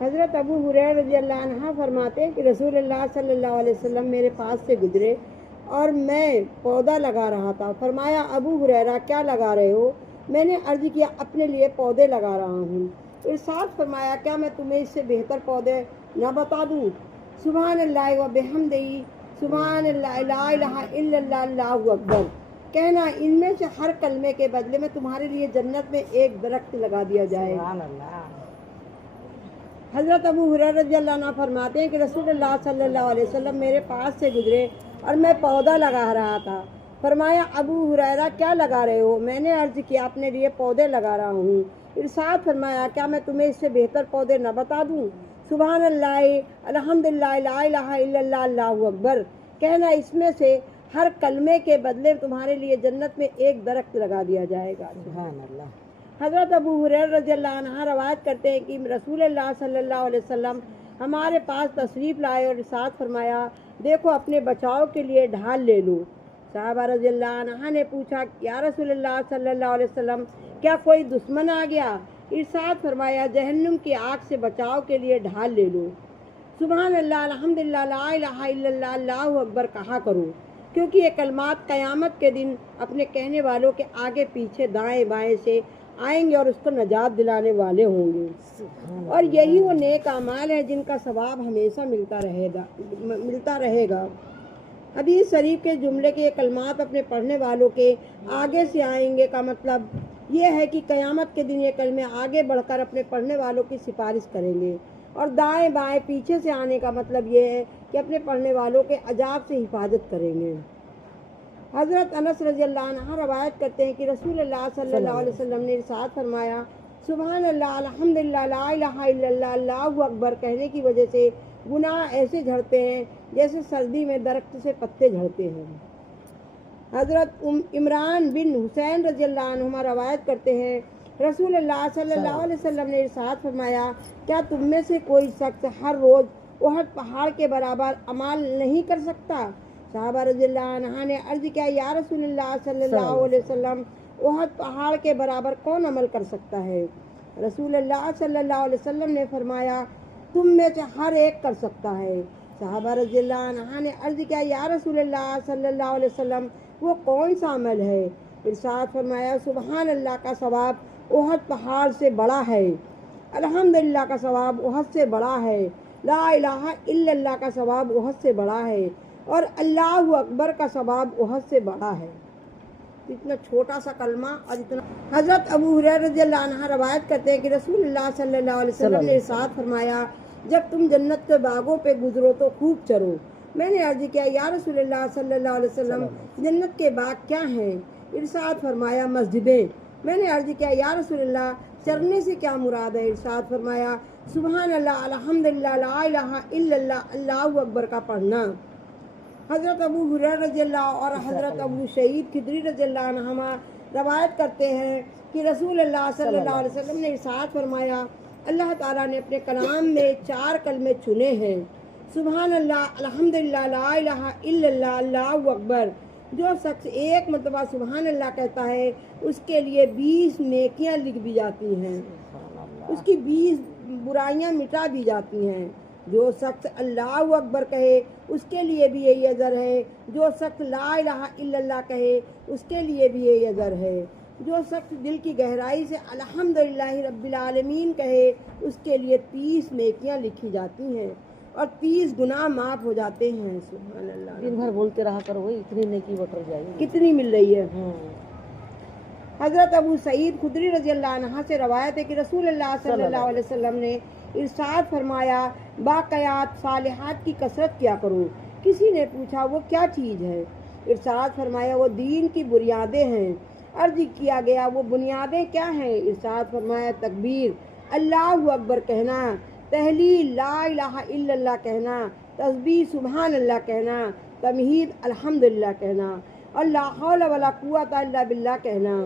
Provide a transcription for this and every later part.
حضرت ابو ہریرہ رضی اللہ عنہ فرماتے ہیں کہ رسول اللہ صلی اللہ علیہ وسلم میرے پاس سے گزرے اور میں پودا لگا رہا تھا. فرمایا ابو ہریرہ کیا لگا رہے ہو؟ میں نے عرض کیا اپنے لیے پودے لگا رہا ہوں. ارشاد فرمایا کیا میں تمہیں اس سے بہتر پودے نہ بتا دوں؟ سبحان اللہ و بحمدہ سبحان اللہ لا الہ الا اللہ اللہ اکبر کہنا. ان میں سے ہر کلمے کے بدلے میں تمہارے لیے جنت میں ایک درخت لگا دیا جائے. سبحان اللہ. حضرت ابو ہریرہ رضی اللہ عنہ فرماتے ہیں کہ رسول اللہ صلی اللہ علیہ وسلم میرے پاس سے گزرے اور میں پودا لگا رہا تھا. فرمایا ابو ہریرہ کیا لگا رہے ہو؟ میں نے عرض کیا اپنے لیے پودے لگا رہا ہوں. ارشاد فرمایا کیا میں تمہیں اس سے بہتر پودے نہ بتا دوں؟ سبحان اللہ الحمدللہ لا الہ الا اللہ اللہ اکبر کہنا. اس میں سے ہر کلمے کے بدلے تمہارے لیے جنت میں ایک درخت لگا دیا جائے گا. سبحان اللہ. حضرت ابو ہریرہ رضی اللہ عنہ روایت کرتے ہیں کہ رسول اللہ صلی اللہ علیہ وسلم ہمارے پاس تشریف لائے اور ارشاد فرمایا دیکھو اپنے بچاؤ کے لیے ڈھال لے لو. صحابہ رضی اللہ عنہ نے پوچھا یا رسول اللہ صلی اللہ علیہ وسلم کیا کوئی دشمن آ گیا؟ ارشاد فرمایا جہنم کی آگ سے بچاؤ کے لیے ڈھال لے لو. سبحان اللہ الحمدللہ لا الہ الا اللہ اللہ اکبر کہا کرو کیونکہ یہ کلمات قیامت کے دن اپنے کہنے والوں کے آگے پیچھے دائیں بائیں سے آئیں گے اور اس کو نجات دلانے والے ہوں گے. اور یہی وہ نیک اعمال ہے جن کا ثواب ہمیشہ ملتا رہے گا. حدیث شریف کے جملے کے یہ کلمات اپنے پڑھنے والوں کے آگے سے آئیں گے کا مطلب یہ ہے کہ قیامت کے دن یہ کلمے آگے بڑھ کر اپنے پڑھنے والوں کی سفارش کریں گے. اور دائیں بائیں پیچھے سے آنے کا مطلب یہ ہے کہ اپنے پڑھنے والوں کے عذاب سے حفاظت کریں گے. حضرت انس رضی اللہ عنہ روایت کرتے ہیں کہ رسول اللہ صلی اللہ علیہ وسلم نے ارشاد فرمایا سبحان اللہ الحمدللہ لا الہ الا اللہ اللہ اکبر کہنے کی وجہ سے گناہ ایسے جھڑتے ہیں جیسے سردی میں درخت سے پتے جھڑتے ہیں. حضرت عمران بن حسین رضی اللہ عنہما روایت کرتے ہیں رسول اللہ صلی اللہ علیہ وسلم نے ارشاد فرمایا کیا تم میں سے کوئی شخص ہر روز احد پہاڑ کے برابر عمل نہیں کر سکتا؟ صحابہ رضی اللہ عنہ نے عرض کیا یا رسول اللہ صلی اللہ علیہ وسلم احد پہاڑ کے برابر کون عمل کر سکتا ہے؟ رسول اللہ صلی اللہ علیہ وسلم نے فرمایا تم میں سے ہر ایک کر سکتا ہے. صحابہ رضی اللہ عنہ نے عرض کیا یا رسول اللہ صلی اللہ علیہ وسلم وہ کون سا عمل ہے؟ ارشاد فرمایا سبحان اللہ کا ثواب احد پہاڑ سے بڑا ہے. الحمدللہ کا ثواب احد سے بڑا ہے. لا الہ الا اللہ کا ثواب احد سے بڑا ہے. اور اللہ اکبر کا ثواب احد سے بڑا ہے. اتنا چھوٹا سا کلمہ اور اتنا. حضرت ابو ہریرہ رضی اللہ عنہ روایت کرتے ہیں کہ رسول اللہ صلی اللہ علیہ وسلم نے ارشاد فرمایا جب تم جنت کے باغوں پہ گزرو تو خوب چرو. میں نے عرض کیا یا رسول اللہ صلی اللہ علیہ وسلم جنت کے باغ کیا ہیں؟ ارشاد فرمایا مسجدیں. میں نے عرض کیا یا رسول اللہ چرنے سے کیا مراد ہے؟ ارشاد فرمایا سبحان اللہ الحمدللہ لا الہ الا اللہ اللہ اکبر کا پڑھنا. حضرت ابو ہریرہ رضی اللہ اور حضرت ابو سعید خدری رضی اللہ عنہما روایت کرتے ہیں کہ رسول اللہ صلی اللہ علیہ وسلم نے ارشاد فرمایا اللہ تعالیٰ نے اپنے کلام میں 4 کلمے چنے ہیں سبحان اللہ الحمدللہ لا الہ الا اللہ اللہ اکبر. جو شخص ایک مرتبہ سبحان اللہ کہتا ہے اس کے لیے 20 نیکیاں لکھ دی جاتی ہیں, اس کی 20 برائیاں مٹا دی جاتی ہیں. جو شخص اللہ اکبر کہے اس کے لیے بھی یہی اجر ہے. جو شخص لا الہ الا اللہ کہے اس کے لیے بھی یہی اجر ہے. جو شخص دل کی گہرائی سے الحمدللہ رب العالمین کہے اس کے لیے 30 نیکیاں لکھی جاتی ہیں اور 30 گناہ معاف ہو جاتے ہیں. سبحان اللہ. دن بھر بولتے رہا کرو وہی اتنی نیکی بٹر جائے گی. کتنی مل رہی ہے. حضرت ابو سعید خدری رضی اللہ عنہ سے روایت ہے کہ رسول اللہ صلی اللہ علیہ وسلم نے ارشاد فرمایا باقیات صالحات کی کثرت کیا کرو. کسی نے پوچھا وہ کیا چیز ہے؟ ارشاد فرمایا وہ دین کی بنیادیں ہیں. عرض کیا گیا وہ بنیادیں کیا ہیں؟ ارشاد فرمایا تکبیر اللہ اکبر کہنا, تحلیل لا الہ الا اللہ کہنا, تسبیح سبحان اللہ کہنا, تمہید الحمدللہ کہنا اور لا حول ولا قوت الا باللہ کہنا.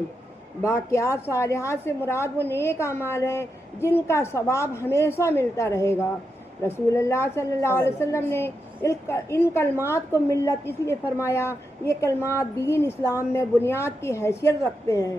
باقیات صالحات سے مراد وہ نیک اعمال ہیں جن کا ثواب ہمیشہ ملتا رہے گا. رسول اللہ صلی اللہ علیہ وسلم نے ان کلمات کو ملت اس لیے فرمایا یہ کلمات دین اسلام میں بنیاد کی حیثیت رکھتے ہیں.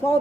100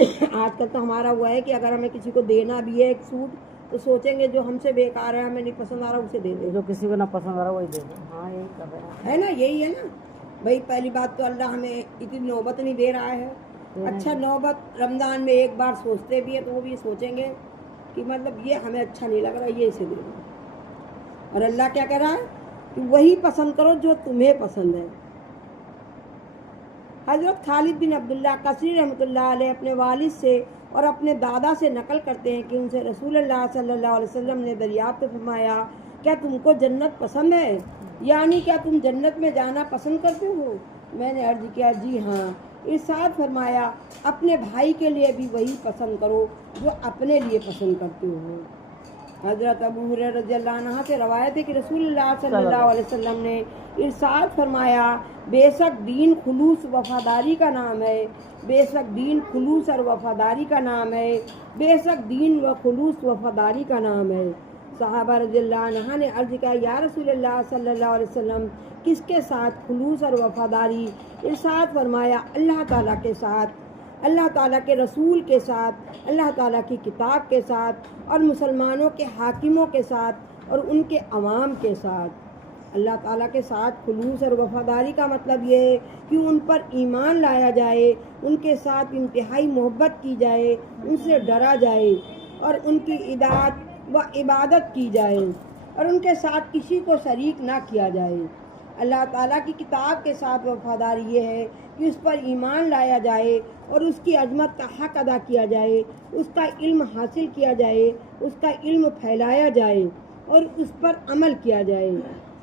آج کل تو ہمارا ہوا ہے کہ اگر ہمیں کسی کو دینا بھی ہے ایک سوٹ تو سوچیں گے جو ہم سے بیکار ہے ہمیں نہیں پسند آ رہا اسے دے دیں، جو کسی کو نہ پسند آ رہا وہی دے دو. ہاں یہی کر رہے ہیں. ہے نا، یہی ہے نا بھائی. پہلی بات تو اللہ ہمیں اتنی نوبت نہیں دے رہا ہے. اچھا نوبت رمضان میں ایک بار سوچتے بھی ہیں تو وہ بھی سوچیں گے کہ مطلب یہ ہمیں اچھا نہیں لگ رہا، یہ اسے دے دو. اور اللہ کیا کہہ رہا ہے کہ وہی پسند کرو جو تمہیں پسند ہے. حضرت خالد بن عبداللہ قصری رحمۃ اللہ علیہ اپنے والد سے اور اپنے دادا سے نقل کرتے ہیں کہ ان سے رسول اللہ صلی اللہ علیہ وسلم نے دریافت فرمایا کیا تم کو جنت پسند ہے، یعنی کیا تم جنت میں جانا پسند کرتے ہو؟ میں نے عرض کیا جی ہاں. ارشاد فرمایا اپنے بھائی کے لیے بھی وہی پسند کرو جو اپنے لیے پسند کرتے ہو. حضرت ابو ہریرہ رضی اللہ عنہ سے روایت ہے کہ رسول اللہ صلی اللہ علیہ وسلم نے ارشاد فرمایا بے شک دین خلوص وفاداری کا نام ہے، بے شک دین خلوص اور وفاداری کا نام ہے، بے شک دین و خلوص وفاداری کا نام ہے. صحابہ رضی اللہ عنہ نے عرض کیا یا رسول اللہ صلی اللہ علیہ وسلم کس کے ساتھ خلوص اور وفاداری؟ ارشاد فرمایا اللہ تعالیٰ کے ساتھ، اللہ تعالیٰ کے رسول کے ساتھ، اللہ تعالیٰ کی کتاب کے ساتھ اور مسلمانوں کے حاکموں کے ساتھ اور ان کے عوام کے ساتھ. اللہ تعالیٰ کے ساتھ خلوص اور وفاداری کا مطلب یہ ہے کہ ان پر ایمان لایا جائے، ان کے ساتھ انتہائی محبت کی جائے، ان سے ڈرا جائے اور ان کی اطاعت و عبادت کی جائے اور ان کے ساتھ کسی کو شریک نہ کیا جائے. اللہ تعالیٰ کی کتاب کے ساتھ وفاداری یہ ہے کہ اس پر ایمان لایا جائے اور اس کی عظمت کا حق ادا کیا جائے، اس کا علم حاصل کیا جائے، اس کا علم پھیلایا جائے اور اس پر عمل کیا جائے.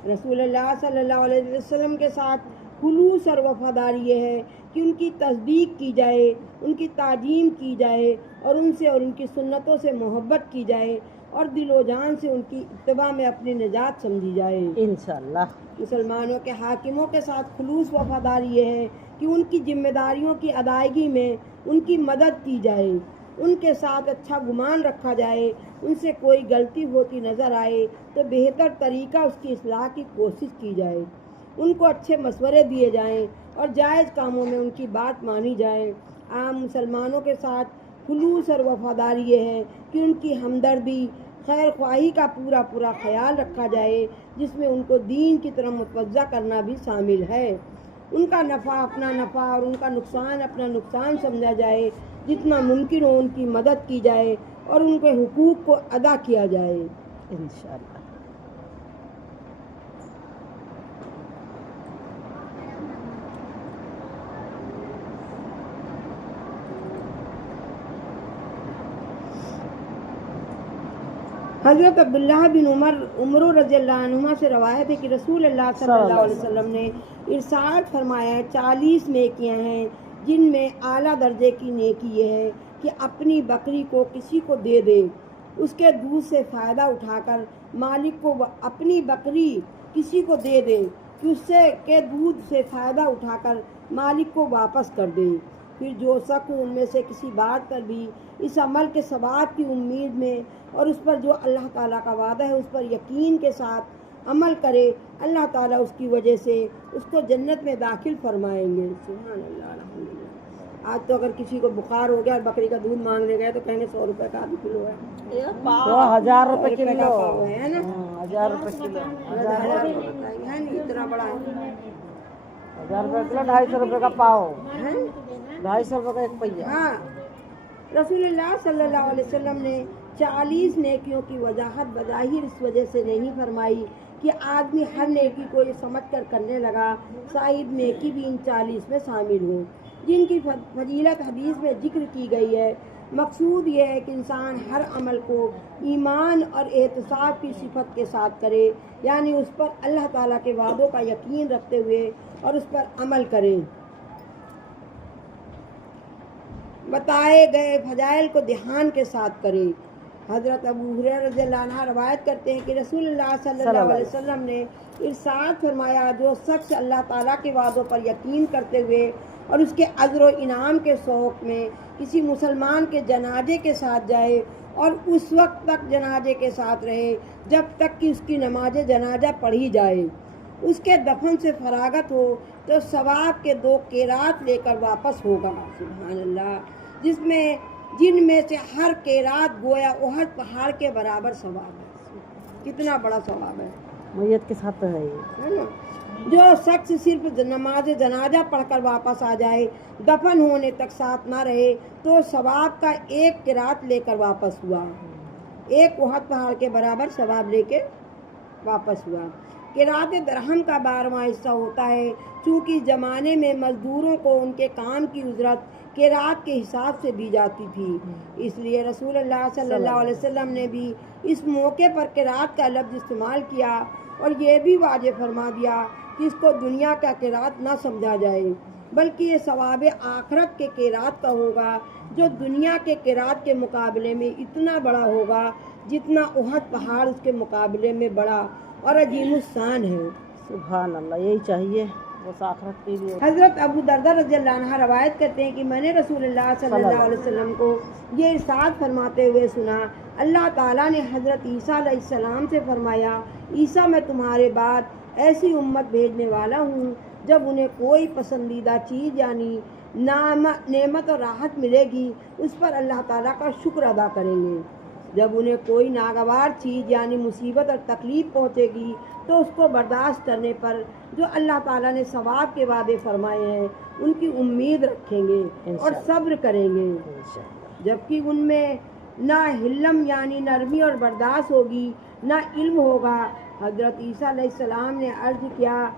رسول اللہ صلی اللہ علیہ وسلم کے ساتھ خلوص اور وفاداری یہ ہے کہ ان کی تصدیق کی جائے، ان کی تعظیم کی جائے اور ان سے اور ان کی سنتوں سے محبت کی جائے اور دل و جان سے ان کی اتباع میں اپنی نجات سمجھی جائے. انشاءاللہ. مسلمانوں کے حاکموں کے ساتھ خلوص وفاداری یہ ہے کہ ان کی ذمہ داریوں کی ادائیگی میں ان کی مدد کی جائے، ان کے ساتھ اچھا گمان رکھا جائے، ان سے کوئی غلطی ہوتی نظر آئے تو بہتر طریقہ اس کی اصلاح کی کوشش کی جائے، ان کو اچھے مشورے دیے جائیں اور جائز کاموں میں ان کی بات مانی جائے. عام مسلمانوں کے ساتھ خلوص اور وفاداری یہ ہے کہ ان کی ہمدردی، خیر خواہی کا پورا خیال رکھا جائے جس میں ان کو دین کی طرف متوجہ کرنا بھی شامل ہے. ان کا نفع اپنا نفع اور ان کا نقصان اپنا نقصان سمجھا جائے، جتنا ممکن ہو ان کی مدد کی جائے اور ان کے حقوق کو ادا کیا جائے. انشاءاللہ. حضرت عبداللہ بن عمر رضی اللہ عنہما سے روایت ہے کہ رسول اللہ صلی اللہ علیہ وسلم نے ارشاد فرمایا 40 نیکیاں ہیں جن میں اعلیٰ درجے کی نیکی یہ ہے کہ اپنی بکری کو کسی کو دے دے، اس کے دودھ سے فائدہ اٹھا کر مالک کو اپنی بکری کسی کو دے دے کہ اس سے کے دودھ سے فائدہ اٹھا کر مالک کو واپس کر دے. پھر جو شخص ان میں سے کسی بات پر بھی اس عمل کے ثواب کی امید میں اور اس پر جو اللہ تعالیٰ کا وعدہ ہے اس پر یقین کے ساتھ عمل کرے، اللہ تعالیٰ اس کی وجہ سے اس کو جنت میں داخل فرمائیں گے. سبحان اللہ الحمدللہ. آج تو اگر کسی کو بخار ہو گیا اور بکری کا دودھ مانگنے گئے تو کہیں گے 100 روپے کا آدھی کلو ہے، 1000 روپے کا کلو پاؤ ہے نا، 1000 روپے کلو. 1000 روپے کا ہے نہیں اتنا بڑا ہے. 1000 روپے کلو 250 روپے کا پاؤ، ہیں؟ 250 روپے کا ایک پہیا. ہاں. رسول اللہ صلی اللہ علیہ وسلم نے 40 نیکیوں کی وضاحت بظاہر اس وجہ سے نہیں فرمائی کہ آدمی ہر نیکی کو یہ سمجھ کر کرنے لگا شاید نیکی بھی ان 40 میں شامل ہوں جن کی فضیلت حدیث میں ذکر کی گئی ہے. مقصود یہ ہے کہ انسان ہر عمل کو ایمان اور احتساب کی صفت کے ساتھ کرے، یعنی اس پر اللہ تعالیٰ کے وعدوں کا یقین رکھتے ہوئے اور اس پر عمل کرے. بتائے گئے فضائل کو دھیان کے ساتھ کرے. حضرت ابو ہریرہ رضی اللہ عنہ روایت کرتے ہیں کہ رسول اللہ صلی اللہ علیہ وسلم نے ارشاد فرمایا جو شخص اللہ تعالیٰ کے وعدوں پر یقین کرتے ہوئے اور اس کے اجر و انعام کے شوق میں کسی مسلمان کے جنازے کے ساتھ جائے اور اس وقت تک جنازے کے ساتھ رہے جب تک کہ اس کی نماز جنازہ پڑھی جائے، اس کے دفن سے فراغت ہو تو ثواب کے 2 قیرات لے کر واپس ہوگا. سبحان اللہ. جن میں سے ہر قرات گویا احد پہاڑ کے برابر ثواب ہے. کتنا بڑا ثواب ہے. میت کے ساتھ تو ہے یہ. ہے نا. جو شخص صرف نماز جنازہ پڑھ کر واپس آ جائے، دفن ہونے تک ساتھ نہ رہے، تو ثواب کا ایک قرات لے کر واپس ہوا، ایک احد پہاڑ کے برابر ثواب لے کے واپس ہوا. قرات درہم کا 12واں حصہ ہوتا ہے. چونکہ اس زمانے میں مزدوروں کو ان کے کام کی اجرت قرات کے حساب سے دی جاتی تھی، اس لیے رسول اللہ صلی اللہ علیہ وسلم نے بھی اس موقع پر قرات کا لفظ استعمال کیا اور یہ بھی واضح فرما دیا کہ اس کو دنیا کا قرات نہ سمجھا جائے، بلکہ یہ ثواب آخرت کے قرات کا ہوگا، جو دنیا کے قرات کے مقابلے میں اتنا بڑا ہوگا جتنا احد پہاڑ اس کے مقابلے میں بڑا اور عظیم الشان ہے. سبحان اللہ. یہی چاہیے بس آخرت کے لیے. حضرت ابو دردہ رضی اللہ عنہ روایت کرتے ہیں کہ میں نے رسول اللہ صلی اللہ علیہ وسلم کو یہ ارشاد فرماتے ہوئے سنا، اللہ تعالیٰ نے حضرت عیسیٰ علیہ السلام سے فرمایا، عیسیٰ میں تمہارے بعد ایسی امت بھیجنے والا ہوں جب انہیں کوئی پسندیدہ چیز یعنی نعمت اور راحت ملے گی اس پر اللہ تعالیٰ کا شکر ادا کریں گے، جب انہیں کوئی ناگوار چیز یعنی مصیبت اور تکلیف پہنچے گی تو اس کو برداشت کرنے پر جو اللہ تعالیٰ نے ثواب کے وعدے فرمائے ہیں ان کی امید رکھیں گے اور صبر کریں گے، جبکہ ان میں نہ حلم یعنی نرمی اور برداشت ہوگی، نہ علم ہوگا. حضرت عیسیٰ علیہ السلام نے عرض کیا،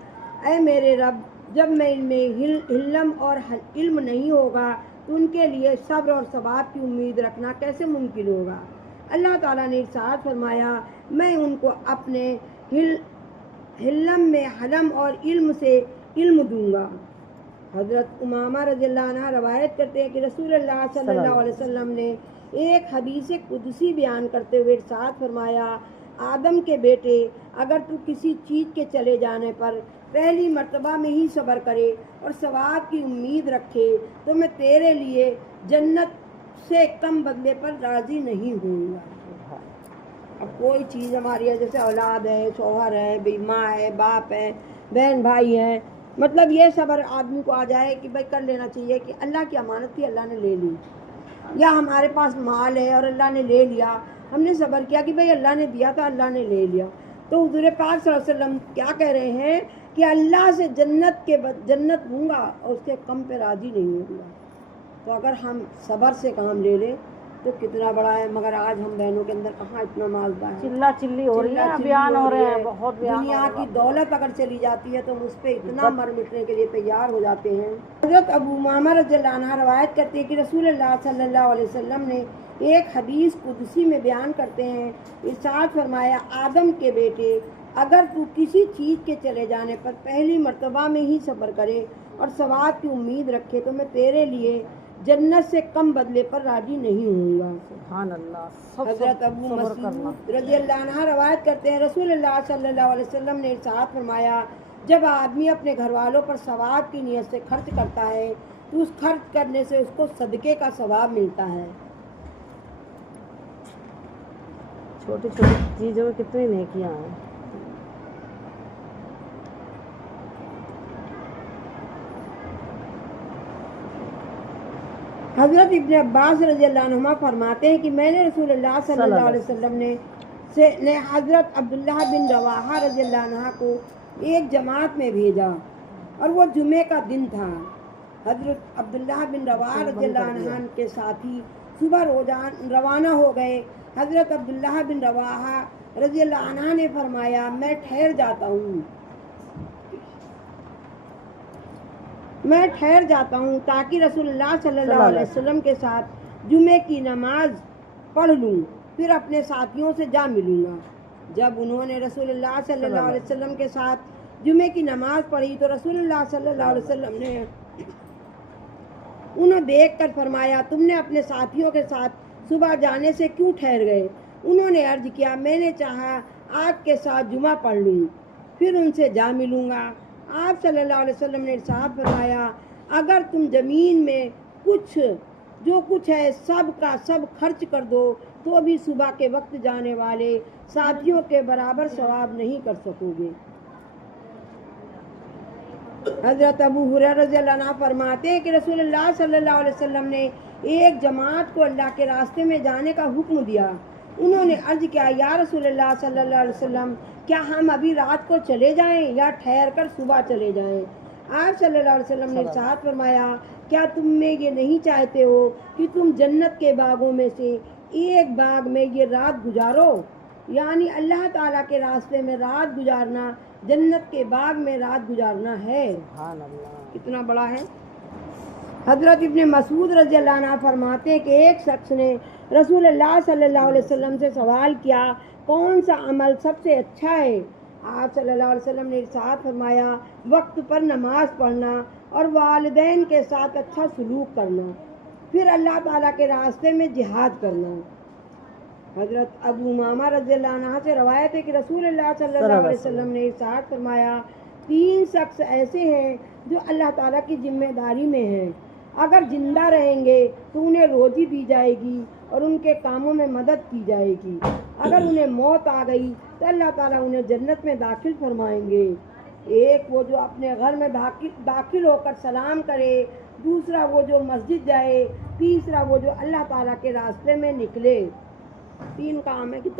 اے میرے رب، جب میں ان میں حلم اور علم نہیں ہوگا تو ان کے لیے صبر اور ثواب کی امید رکھنا کیسے ممکن ہوگا؟ اللہ تعالیٰ نے ارشاد فرمایا، میں ان کو اپنے حلم میں حلم اور علم سے علم دوں گا. حضرت امامہ رضی اللہ عنہ روایت کرتے ہیں کہ رسول اللہ صلی اللہ علیہ وسلم نے ایک حدیث قدسی بیان کرتے ہوئے ارشاد فرمایا، آدم کے بیٹے، اگر تو کسی چیز کے چلے جانے پر پہلی مرتبہ میں ہی صبر کرے اور ثواب کی امید رکھے تو میں تیرے لیے جنت سے کم بدلے پر راضی نہیں ہوں گا. اب کوئی چیز ہماری ہے، جیسے اولاد ہے، شوہر ہے، ماں ہے، باپ ہے، بہن بھائی ہیں، مطلب یہ صبر آدمی کو آ جائے کہ بھائی کر لینا چاہیے کہ اللہ کی امانت تھی، اللہ نے لے لی، یا ہمارے پاس مال ہے اور اللہ نے لے لیا، ہم نے صبر کیا کہ بھائی اللہ نے دیا تھا، اللہ نے لے لیا. تو حضور پاک صلی اللہ علیہ وسلم کیا کہہ رہے ہیں کہ اللہ سے جنت دوں گا اور اس کے کم پہ راضی نہیں ہوں گا. تو اگر ہم صبر سے کام لے لیں تو کتنا بڑا ہے، مگر آج ہم بہنوں کے اندر کہاں اتنا مالدہ ہے، چلا چلی ہو رہی ہے، بیان ہو رہے ہیں، بہت بیان. دنیا کی دولت اگر چلی جاتی ہے تو ہم اس پہ اتنا مر مٹنے کے لیے تیار ہو جاتے ہیں. حضرت ابو امامہ رضی اللہ عنہ روایت کرتے ہیں کہ رسول اللہ صلی اللہ علیہ وسلم نے ایک حدیث قدسی میں بیان کرتے ہیں، ارشاد فرمایا، آدم کے بیٹے، اگر تو کسی چیز کے چلے جانے پر پہلی مرتبہ میں ہی صبر کرے اور ثواب کی امید رکھے تو میں تیرے لیے جنت سے کم بدلے پر راضی نہیں ہوں گا. سبحان اللہ. حضرت ابو مسعود رضی اللہ عنہ روایت کرتے ہیں، رسول اللہ صلی اللہ علیہ وسلم نے ارشاد فرمایا، جب آدمی اپنے گھر والوں پر ثواب کی نیت سے خرچ کرتا ہے تو اس خرچ کرنے سے اس کو صدقے کا ثواب ملتا ہے. چھوٹی چھوٹی چیزوں میں کتنی نیکیاں ہیں. حضرت ابن عباس رضی اللہ عنہما فرماتے ہیں کہ میں نے رسول اللہ صلی اللہ علیہ وسلم نے حضرت عبداللہ بن رواحہ رضی اللہ عنہ کو ایک جماعت میں بھیجا اور وہ جمعے کا دن تھا. حضرت عبداللہ بن رواحہ رضی اللہ عنہ کے ساتھی صبح روانہ ہو گئے. حضرت عبداللہ بن رواحہ رضی اللہ عنہ نے فرمایا، میں ٹھہر جاتا ہوں تاکہ رسول اللہ صلی اللہ علیہ وسلم کے ساتھ جمعے کی نماز پڑھ لوں، پھر اپنے ساتھیوں سے جا ملوں گا. جب انہوں نے رسول اللہ صلی اللہ علیہ وسلم کے ساتھ جمعے کی نماز پڑھی تو رسول اللہ صلی اللہ علیہ وسلم نے انہیں دیکھ کر فرمایا، تم نے اپنے ساتھیوں کے ساتھ صبح جانے سے کیوں ٹھہر گئے؟ انہوں نے عرض کیا، میں نے چاہا آپ کے ساتھ جمعہ پڑھ لوں، پھر ان سے جا ملوں گا. آپ صلی اللہ علیہ وسلم نے ارشاد فرمایا، اگر تم زمین میں جو کچھ ہے سب کا سب خرچ کر دو تو بھی صبح کے وقت جانے والے ساتھیوں کے برابر ثواب نہیں کر سکو گے. حضرت ابو ہریرہ رضی اللہ عنہ فرماتے ہیں کہ رسول اللہ صلی اللہ علیہ وسلم نے ایک جماعت کو اللہ کے راستے میں جانے کا حکم دیا۔ انہوں نے عرض کیا یا رسول اللہ صلی اللہ علیہ وسلم کیا ہم ابھی رات کو چلے جائیں یا ٹھہر کر صبح چلے جائیں؟ آپ صلی اللہ علیہ وسلم نے ارشاد فرمایا کیا تم میں یہ نہیں چاہتے ہو کہ تم جنت کے باغوں میں سے ایک باغ میں یہ رات گزارو؟ یعنی اللہ تعالیٰ کے راستے میں رات گزارنا جنت کے باغ میں رات گزارنا ہے۔ سبحان اللہ۔ کتنا بڑا ہے۔ حضرت ابن مسعود رضی اللہ عنہ فرماتے ہیں کہ ایک شخص نے رسول اللہ صلی اللہ علیہ وسلم سے سوال کیا کون سا عمل سب سے اچھا ہے؟ آپ صلی اللہ علیہ وسلم نے ارشاد فرمایا وقت پر نماز پڑھنا اور والدین کے ساتھ اچھا سلوک کرنا، پھر اللہ تعالیٰ کے راستے میں جہاد کرنا۔ حضرت ابو امامہ رضی اللہ عنہ سے روایت ہے کہ رسول اللہ صلی اللہ علیہ وسلم نے ارشاد فرمایا 3 شخص ایسے ہیں جو اللہ تعالیٰ کی ذمہ داری میں ہیں، اگر زندہ رہیں گے تو انہیں روزی دی جائے گی اور ان کے کاموں میں مدد کی جائے گی، اگر انہیں موت آ گئی تو اللہ تعالیٰ انہیں جنت میں داخل فرمائیں گے۔ ایک وہ جو اپنے گھر میں داخل ہو کر سلام کرے، دوسرا وہ جو مسجد جائے، تیسرا وہ جو اللہ تعالیٰ کے راستے میں نکلے۔ 3 کام ہے کہ